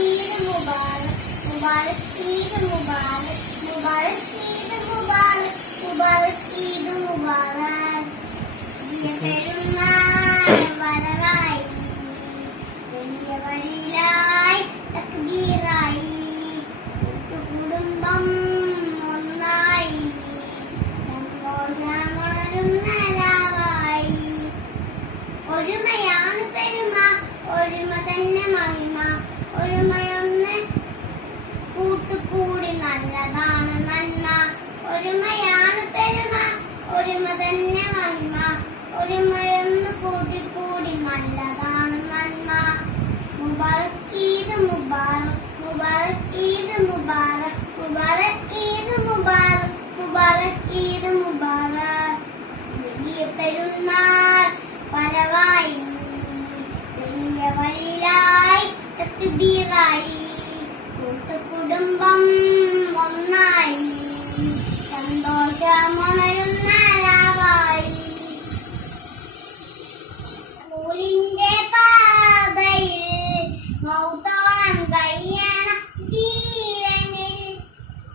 ഈദ് മുബാറക് മുബാറക് ഈദ് മുബാറക് മുബാറക് ഈദ് മുബാറക് മുബാറക് ഈദ് മുബാറക് പെരുന്നാൾ വരവായി വലിയ വഴിയിലായി തക്ബീറായി കുടുംബം ഒന്നായി സന്തോഷമുണരുന്ന രാവായി ഒരുമയാണ് പെരുമ ഒരുമ തന്നെ മഹിമ ഒരുമയൊന്ന് കൂട്ടുകൂടി നല്ലതാണ് നന്മ ഒരുമയാണ് പെരുമ ഒരുമ തന്നെ മഹിമ ഒരുമയൊന്ന് കൂട്ടിക്കൂടി നല്ലതാണ് നന്മ മുബാറക് ഈദ് മുബാറക് മുബാറക് ഈദ് മുബാറക് മുബാറക് ഈദ് മുബാറക് മുബാറക് ഈദ് മുബാറക് വലിയ പെരുന്നാൾ വരവായി വലിയ വഴിയിലായി തക്ബീറായി കൂട്ടുകുടുംബം ഒന്നായി സന്തോഷമുണരും